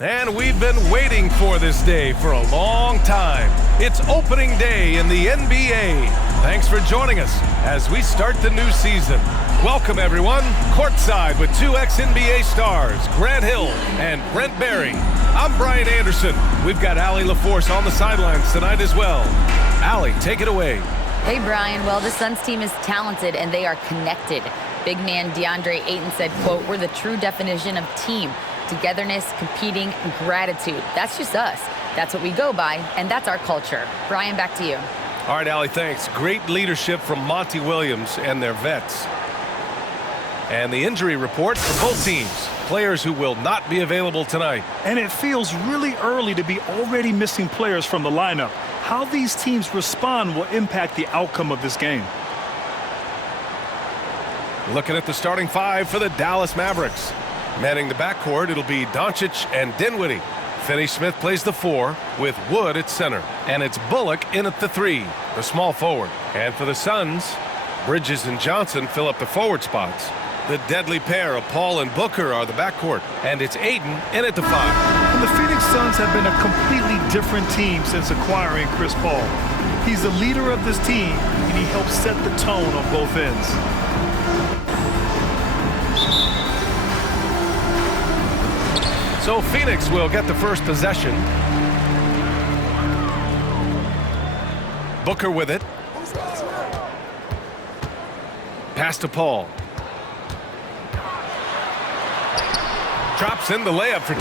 And we've been waiting for this day for a long time. It's opening day in the NBA. Thanks for joining us as we start the new season. Welcome, everyone. Courtside with two ex-NBA stars, Grant Hill and Brent Barry. I'm Brian Anderson. We've got Allie LaForce on the sidelines tonight as well. Allie, take it away. Hey, Brian. Well, the Suns team is talented and they are connected. Big man DeAndre Ayton said, quote, "We're the true definition of team. Togetherness, competing, gratitude. That's just us. That's what we go by, and that's our culture." Brian, back to you. All right, Allie, thanks. Great leadership from Monty Williams and their vets. And the injury report for both teams. Players who will not be available tonight. And it feels really early to be already missing players from the lineup. How these teams respond will impact the outcome of this game. Looking at the starting five for the Dallas Mavericks. Manning the backcourt, it'll be Doncic and Dinwiddie. Finney-Smith plays the 4 with Wood at center. And it's Bullock in at the 3, the small forward. And for the Suns, Bridges and Johnson fill up the forward spots. The deadly pair of Paul and Booker are the backcourt. And it's Ayton in at the 5. And the Phoenix Suns have been a completely different team since acquiring Chris Paul. He's the leader of this team, and he helps set the tone on both ends. So Phoenix will get the first possession. Booker with it. Pass to Paul. Drops in the layup for 2.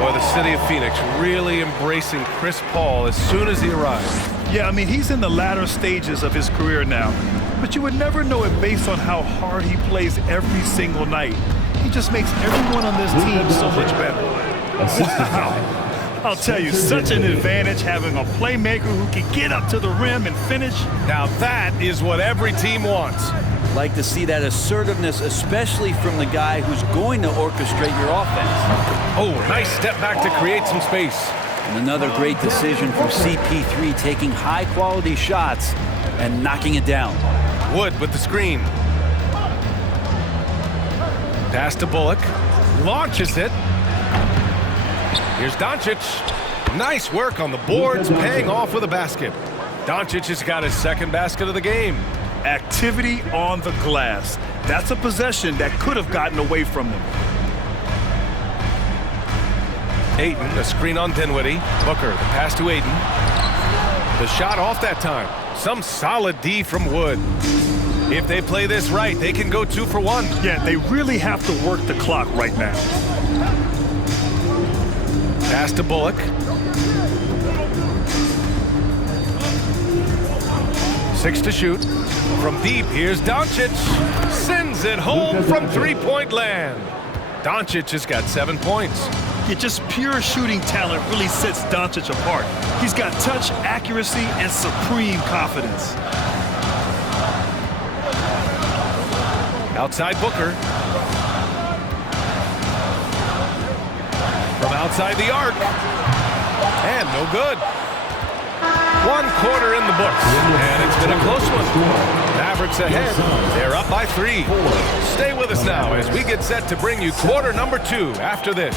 Boy, the city of Phoenix really embracing Chris Paul as soon as he arrived. Yeah, I mean, he's in the latter stages of his career now. But you would never know it based on how hard he plays every single night. He just makes everyone on this team so much better. Wow. I'll tell you, such an advantage having a playmaker who can get up to the rim and finish. Now that is what every team wants. Like to see that assertiveness, especially from the guy who's going to orchestrate your offense. Oh, nice step back to create some space. And another great decision from CP3, taking high-quality shots and knocking it down. Wood with the screen. Pass to Bullock. Launches it. Here's Doncic. Nice work on the boards, paying off with a basket. Doncic has got his second basket of the game. Activity on the glass. That's a possession that could have gotten away from them. Ayton, a screen on Dinwiddie. Booker, the pass to Ayton. The shot off that time. Some solid D from Wood. If they play this right, they can go 2 for 1. Yeah, they really have to work the clock right now. Pass to Bullock. Six to shoot. From deep, here's Doncic. Sends it home from three-point land. Doncic has got 7 points. Yeah, just pure shooting talent really sets Doncic apart. He's got touch, accuracy, and supreme confidence. Outside Booker. From outside the arc. And no good. 1 quarter in the books. And it's been a close one. Mavericks ahead. They're up by 3. Stay with us now as we get set to bring you quarter number 2 after this.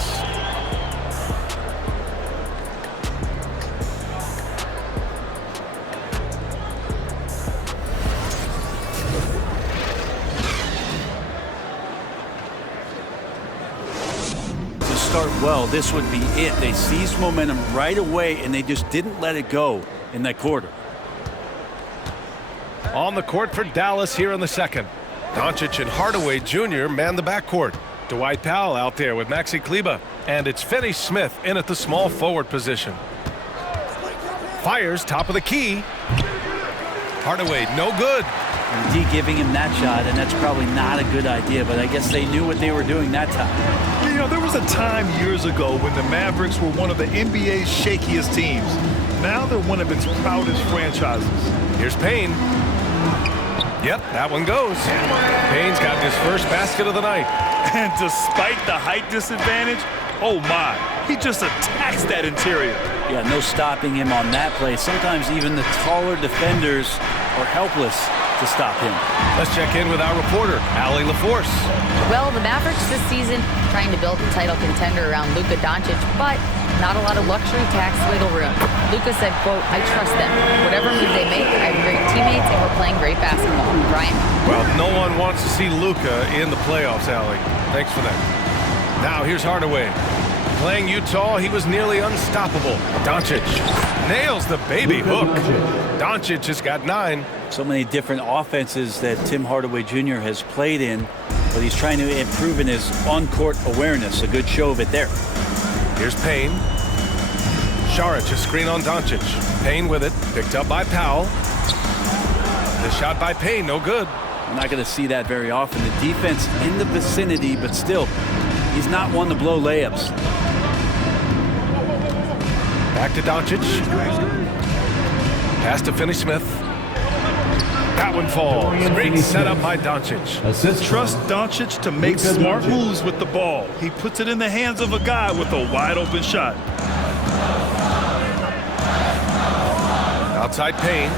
Start well, this would be it. They seized momentum right away, and they just didn't let it go in that quarter. On the court for Dallas here in the second. Doncic and Hardaway Jr. man the backcourt. Dwight Powell out there with Maxi Kleber. And it's Finney-Smith in at the small forward position. Fires top of the key. Hardaway, no good. D giving him that shot, and that's probably not a good idea, but I guess they knew what they were doing that time. You know, there was a time years ago when the Mavericks were one of the NBA's shakiest teams. Now they're one of its proudest franchises. Here's Payne. Yep, that one goes. Payne's got his first basket of the night. And despite the height disadvantage, Oh my, he just attacks that interior. Yeah, no stopping him on that play. Sometimes even the taller defenders are helpless to stop him. Let's check in with our reporter, Allie LaForce. Well, the Mavericks this season trying to build a title contender around Luka Doncic, but not a lot of luxury tax wiggle room. Luka said, quote, "I trust them. Whatever move they make, I have great teammates and we're playing great basketball." Brian? Well, no one wants to see Luka in the playoffs, Allie. Thanks for that. Now here's Hardaway. Playing Utah, he was nearly unstoppable. Doncic nails the baby hook. Doncic has got 9. So many different offenses that Tim Hardaway Jr. has played in, but he's trying to improve in his on-court awareness. A good show of it there. Here's Payne. Šarić, a screen on Doncic. Payne with it, picked up by Powell. The shot by Payne, no good. We're not going to see that very often. The defense in the vicinity, but still, he's not one to blow layups. Back to Doncic. Pass to Finney-Smith. That one falls. Great setup by Doncic. Trust Doncic to make smart moves with the ball. He puts it in the hands of a guy with a wide open shot. Outside Payne.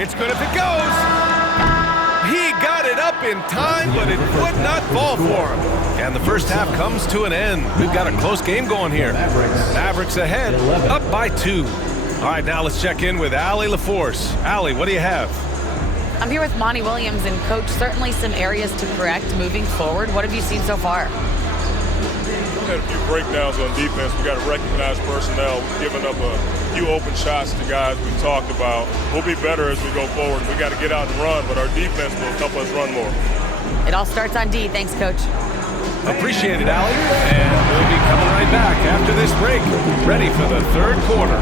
It's good if it goes. He got it up in time, but it would not fall for him. And the first half comes to an end. We've got a close game going here. Mavericks ahead, up by 2. All right, now let's check in with Allie LaForce. Allie, what do you have? I'm here with Monty Williams, and Coach, certainly some areas to correct moving forward. What have you seen so far? We've had a few breakdowns on defense. We got to recognize personnel. We've given up a few open shots to guys we talked about. We'll be better as we go forward. We got to get out and run, but our defense will help us run more. It all starts on D. Thanks, Coach. Appreciate it, Allie. And we'll be coming right back after this break, ready for the third quarter.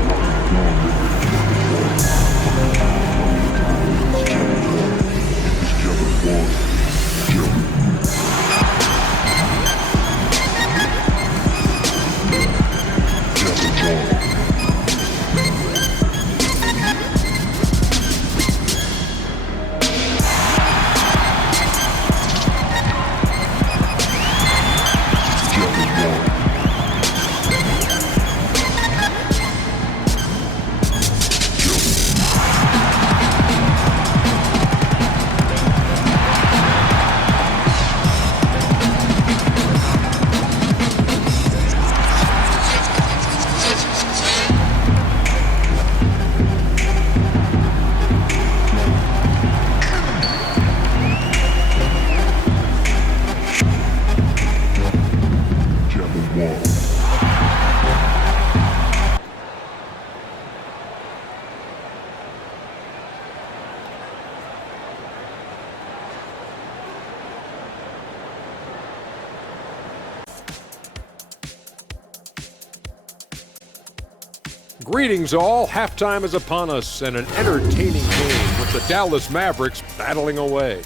Greetings all. Halftime is upon us and an entertaining game with the Dallas Mavericks battling away.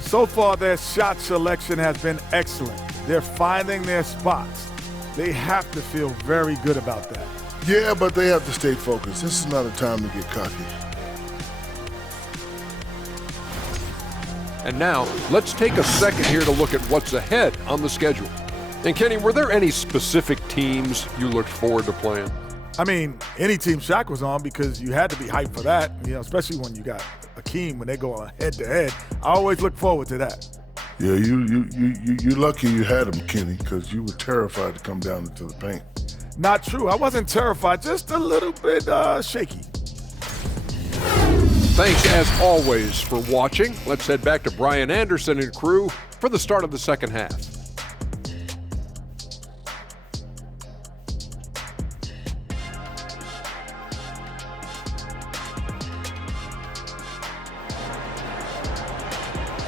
So far, their shot selection has been excellent. They're finding their spots. They have to feel very good about that. Yeah, but they have to stay focused. This is not a time to get cocky. And now, let's take a second here to look at what's ahead on the schedule. And Kenny, were there any specific teams you looked forward to playing? I mean, any team Shaq was on, because you had to be hyped for that, especially when you got Akeem, when they go head-to-head. I always look forward to that. Yeah, you're lucky you had him, Kenny, because you were terrified to come down into the paint. Not true. I wasn't terrified, just a little bit shaky. Thanks, as always, for watching. Let's head back to Brian Anderson and crew for the start of the second half.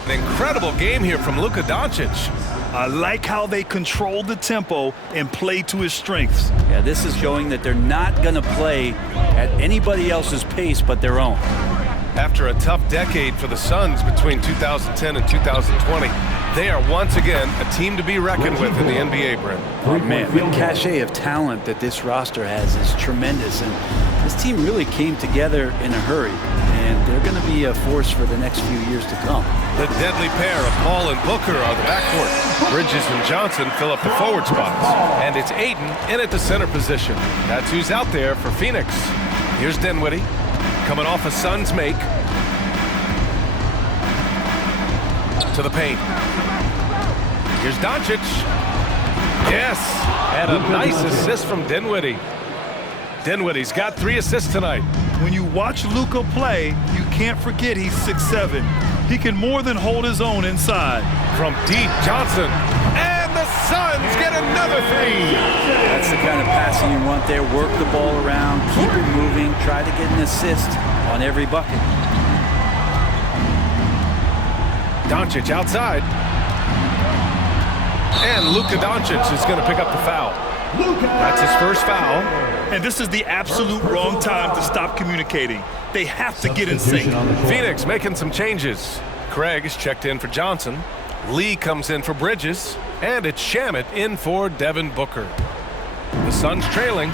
An incredible game here from Luka Doncic. I like how they control the tempo and play to his strengths. Yeah, this is showing that they're not going to play at anybody else's pace but their own. After a tough decade for the Suns between 2010 and 2020, They are once again a team to be reckoned with in the NBA, Brent. Oh, man, the cachet of talent that this roster has is tremendous. And this team really came together in a hurry. And they're going to be a force for the next few years to come. The deadly pair of Paul and Booker are the backcourt. Bridges and Johnson fill up the forward spots. And it's Ayton in at the center position. That's who's out there for Phoenix. Here's Dinwiddie coming off a Suns make. To the paint. Here's Doncic. Yes, and a nice assist from Dinwiddie. Dinwiddie's got 3 assists tonight. When you watch Luka play, you can't forget he's 6'7". He can more than hold his own inside. From deep, Johnson. And the Suns get another 3. That's the kind of passing you want there. Work the ball around, keep it moving, try to get an assist on every bucket. Doncic outside. And Luka Doncic is going to pick up the foul. That's his first foul. And this is the absolute wrong time to stop communicating. They have to get in sync. Phoenix making some changes. Craig is checked in for Johnson. Lee comes in for Bridges. And it's Shamet in for Devin Booker. The Suns trailing.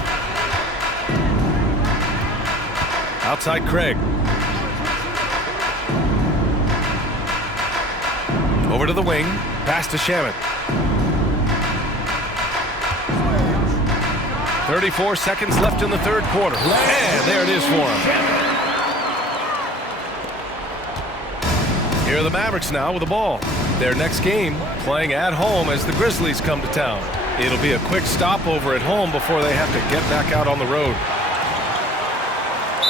Outside Craig. Over to the wing. Pass to Shamet. 34 seconds left in the third quarter. And there it is for him. Here are the Mavericks now with the ball. Their next game playing at home as the Grizzlies come to town. It'll be a quick stopover at home before they have to get back out on the road.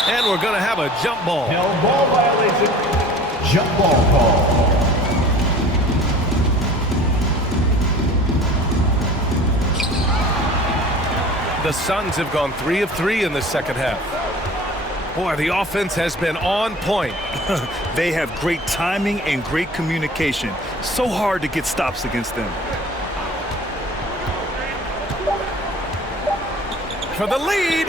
And we're going to have a jump ball. No ball violation. Jump ball call. The Suns have gone 3 of 3 in the second half. Boy, the offense has been on point. They have great timing and great communication. So hard to get stops against them. For the lead.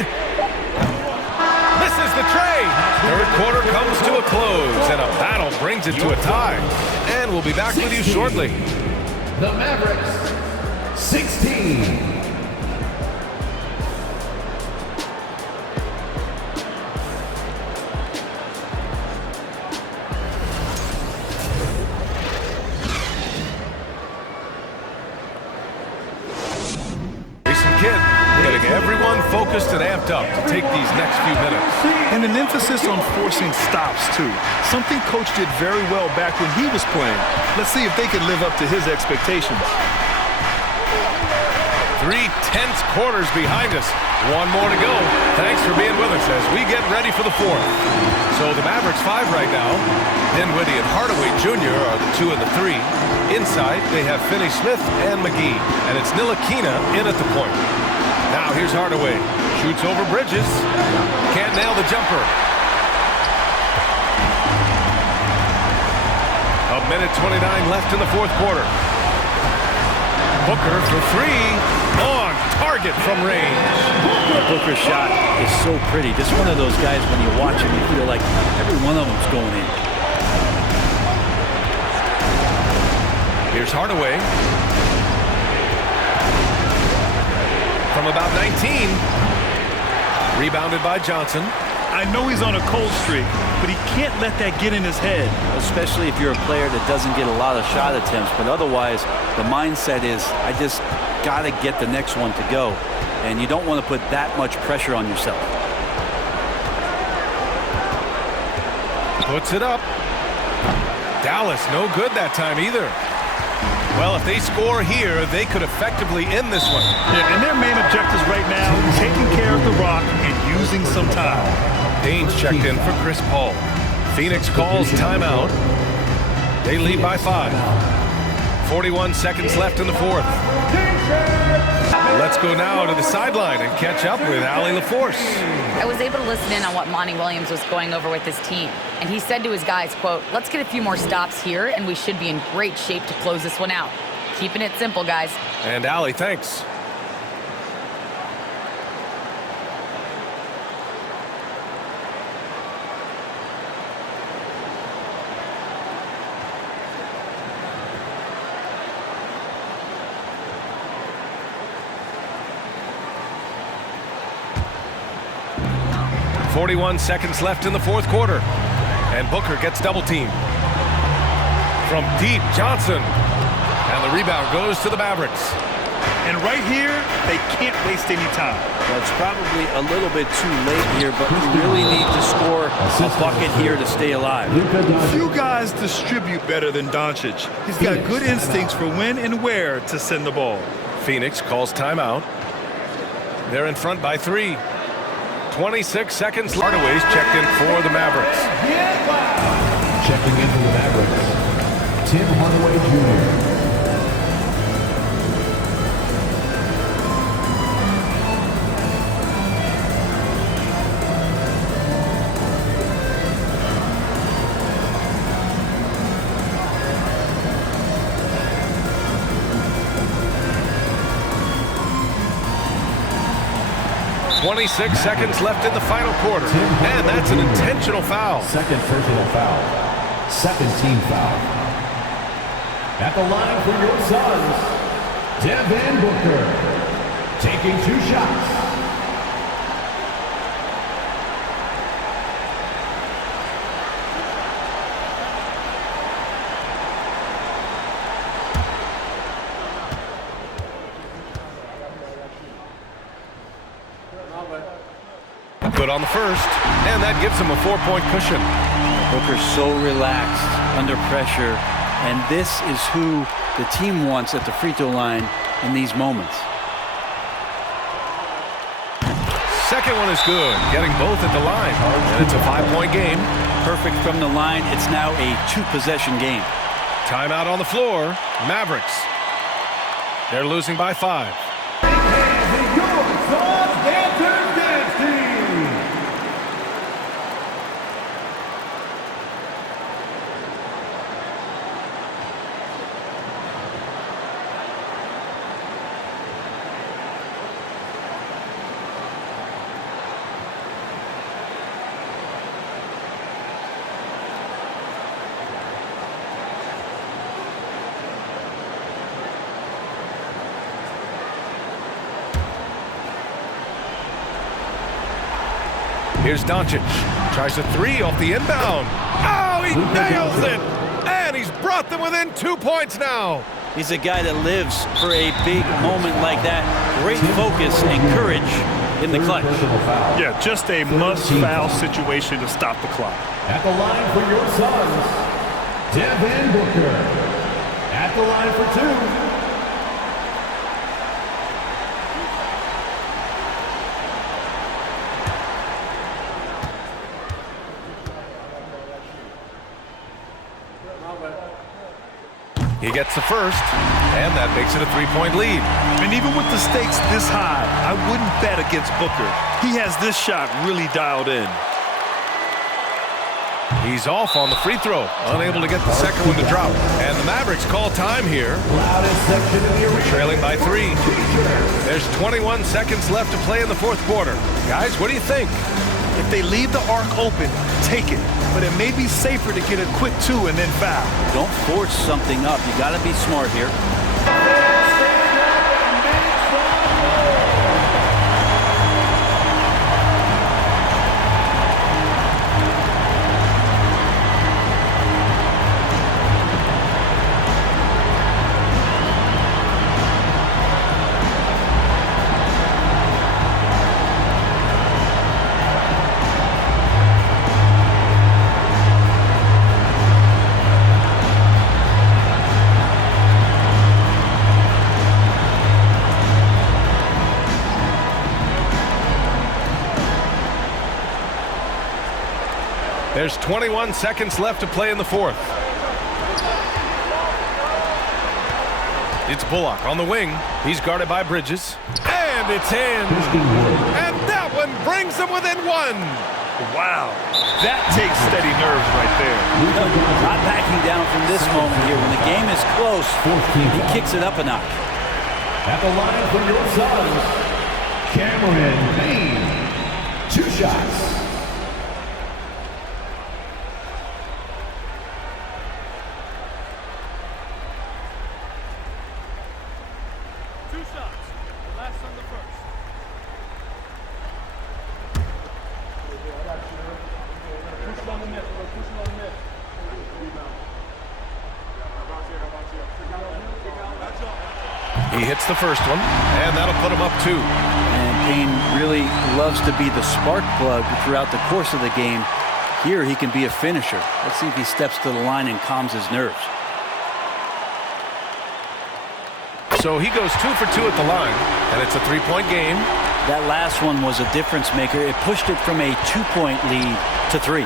Misses the tray. Third quarter comes to a close, and a battle brings it to a tie. And we'll be back with you shortly. The Mavericks, 16. Everyone focused and amped up to take these next few minutes. And an emphasis on forcing stops, too. Something Coach did very well back when he was playing. Let's see if they can live up to his expectations. 3 tense quarters behind us. One more to go. Thanks for being with us as we get ready for the fourth. So the Mavericks 5 right now. Dinwiddie and Hardaway Jr. are the 2 and the 3. Inside, they have Finney-Smith and McGee. And it's Ntilikina in at the point. Now here's Hardaway. Shoots over Bridges. Can't nail the jumper. A minute 29 left in the fourth quarter. Booker for 3. On target from range. Booker's shot is so pretty. Just one of those guys, when you watch him, you feel like every one of them's going in. Here's Hardaway. From about 19. Rebounded by Johnson. I know he's on a cold streak, but he can't let that get in his head. Especially if you're a player that doesn't get a lot of shot attempts, but otherwise the mindset is, I just got to get the next one to go. And you don't want to put that much pressure on yourself. Puts it up. Dallas no good that time either. Well, if they score here, they could effectively end this one. Yeah, and their main objectives right now, taking care of the rock and using some time. Dane's checked in for Chris Paul. Phoenix calls timeout. They lead by 5. 41 seconds left in the fourth. Let's go now to the sideline and catch up with Allie LaForce. I was able to listen in on what Monty Williams was going over with his team. And he said to his guys, quote, let's get a few more stops here, and we should be in great shape to close this one out. Keeping it simple, guys. And Allie, thanks. 41 seconds left in the fourth quarter. And Booker gets double teamed. From deep, Johnson. And the rebound goes to the Mavericks. And right here, they can't waste any time. Well, it's probably a little bit too late here, but you really need to score a bucket here to stay alive. Few guys distribute better than Doncic. He's got good instincts for when and where to send the ball. Phoenix calls timeout. They're in front by 3. 26 seconds. Hardaway's checked in for the Mavericks. Checking in for the Mavericks, Tim Hardaway Jr. 26 seconds left in the final quarter. And that's an intentional foul. Second personal foul. Second team foul. At the line for your Suns, Devin Booker. Taking 2 shots. Good on the first, and that gives him a 4-point cushion. Booker's so relaxed under pressure, and this is who the team wants at the free throw line in these moments. Second one is good, getting both at the line, and it's a 5-point game. Perfect from the line. It's now a 2-possession game. Timeout on the floor, Mavericks. They're losing by 5. Here's Doncic. Tries a 3 off the inbound. Oh, he nails it! And he's brought them within 2 points now. He's a guy that lives for a big moment like that. Great focus and courage in the clutch. Yeah, just a must-foul situation to stop the clock. At the line for your Suns, Devin Booker. At the line for 2. He gets the first, and that makes it a 3-point lead. And even with the stakes this high, I wouldn't bet against Booker. He has this shot really dialed in. He's off on the free throw, unable to get the second one to drop. And the Mavericks call time here. Trailing by 3. There's 21 seconds left to play in the fourth quarter. Guys, what do you think? If they leave the arc open, take it. But it may be safer to get a quick 2 and then foul. Don't force something up. You got to be smart here. There's 21 seconds left to play in the fourth. It's Bullock on the wing. He's guarded by Bridges. And it's in. And that one brings them within 1. Wow. That takes steady nerves right there. Not backing down from this moment here. When the game is close, he kicks it up a notch. At the line for your Suns, Cameron Payne. 2 shots. He hits the first one, and that'll put him up 2. And Payne really loves to be the spark plug throughout the course of the game. Here he can be a finisher. Let's see if he steps to the line and calms his nerves. So he goes 2 for 2 at the line, and it's a 3-point game. That last one was a difference maker. It pushed it from a 2-point lead to 3.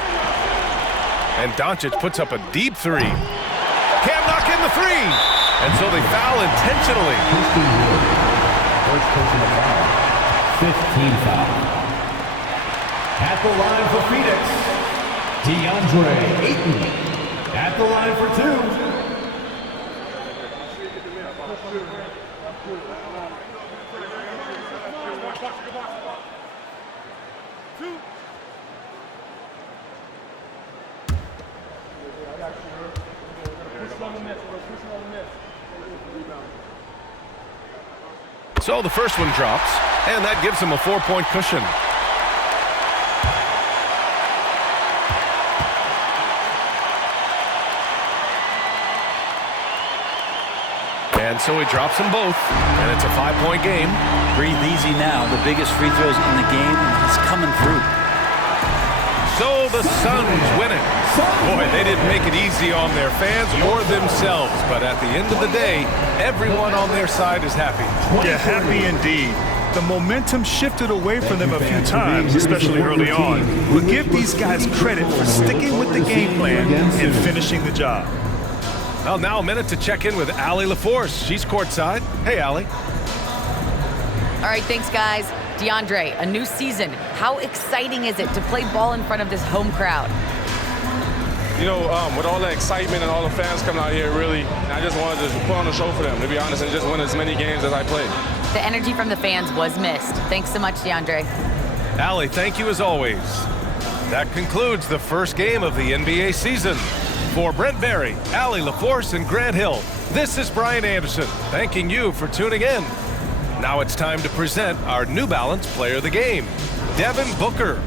And Doncic puts up a deep 3. Can't knock in the 3. And so they foul intentionally. 15 foul. At the line for Phoenix, DeAndre Ayton. At the line for 2. So the first one drops, and that gives him a 4-point cushion. And so he drops them both, and it's a 5-point game. Breathe easy now. The biggest free throws in the game, and he's coming through. So the Suns winning. Boy, they didn't make it easy on their fans or themselves, but at the end of the day, everyone on their side is happy. Yeah, happy indeed. The momentum shifted away from them a few times, especially early on. But give these guys credit for sticking with the game plan and finishing the job. Well, now a minute to check in with Allie LaForce. She's courtside. Hey, Allie. All right, thanks, guys. DeAndre, a new season. How exciting is it to play ball in front of this home crowd? You know, with all the excitement and all the fans coming out here, really, I just wanted to put on a show for them, to be honest, and just win as many games as I played. The energy from the fans was missed. Thanks so much, DeAndre. Allie, thank you as always. That concludes the first game of the NBA season. For Brent Barry, Allie LaForce, and Grant Hill, this is Brian Anderson, thanking you for tuning in. Now it's time to present our New Balance Player of the Game, Devin Booker.